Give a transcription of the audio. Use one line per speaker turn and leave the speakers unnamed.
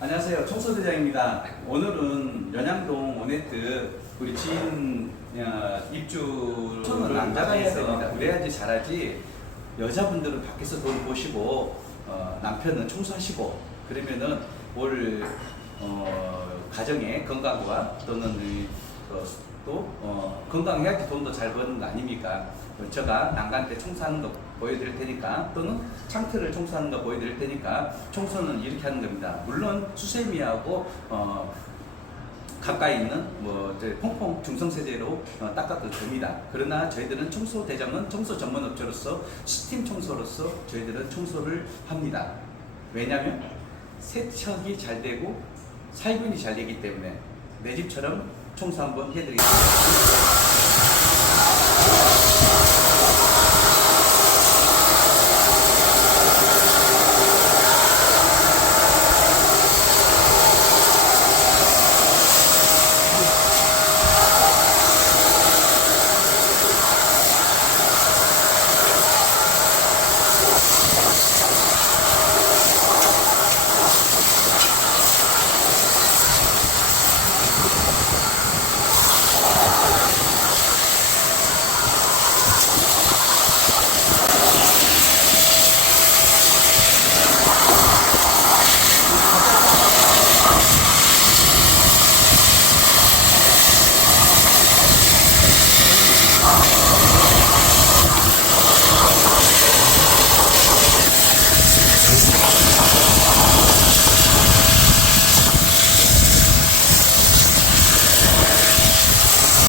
안녕하세요. 청소대장입니다. 오늘은 연양동 오네트 우리 지인 어, 입주 청은 남자가해서 그래야지 잘하지 여자분들은 밖에서 돈 보시고 어, 남편은 청소하시고 그러면은 올 어, 가정의 건강과 또는 또 어, 건강해야지 돈도 잘 버는 거 아닙니까? 제가 난간 때 청소하는 거 보여드릴 테니까 또는 창틀을 청소하는 거 보여드릴 테니까 청소는 이렇게 하는 겁니다. 물론 수세미하고 어, 가까이 있는 뭐 저희 퐁퐁 중성세제로 어, 닦아도 됩니다. 그러나 저희들은 청소 대장은 청소 전문 업체로서 스팀 청소로서 저희들은 청소를 합니다. 왜냐하면 세척이 잘 되고 살균이 잘 되기 때문에 내 집처럼 청소 한번 해드리겠습니다.